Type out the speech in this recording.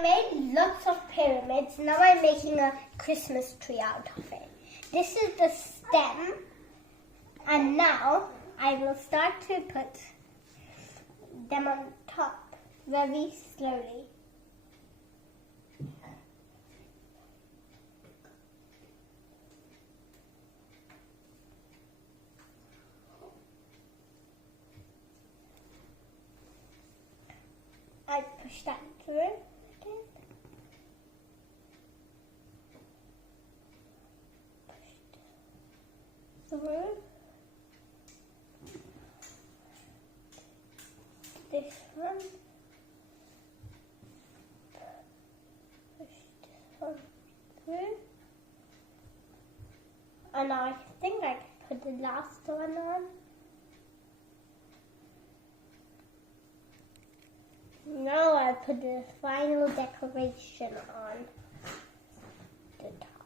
I made lots of pyramids. Now I'm making a Christmas tree out of it. This is the stem. And now I will start to put them on top very slowly. I push that through again. Push it through. This one. Push this one through. And now I think I can put the last one on. Now I put the final decoration on the top.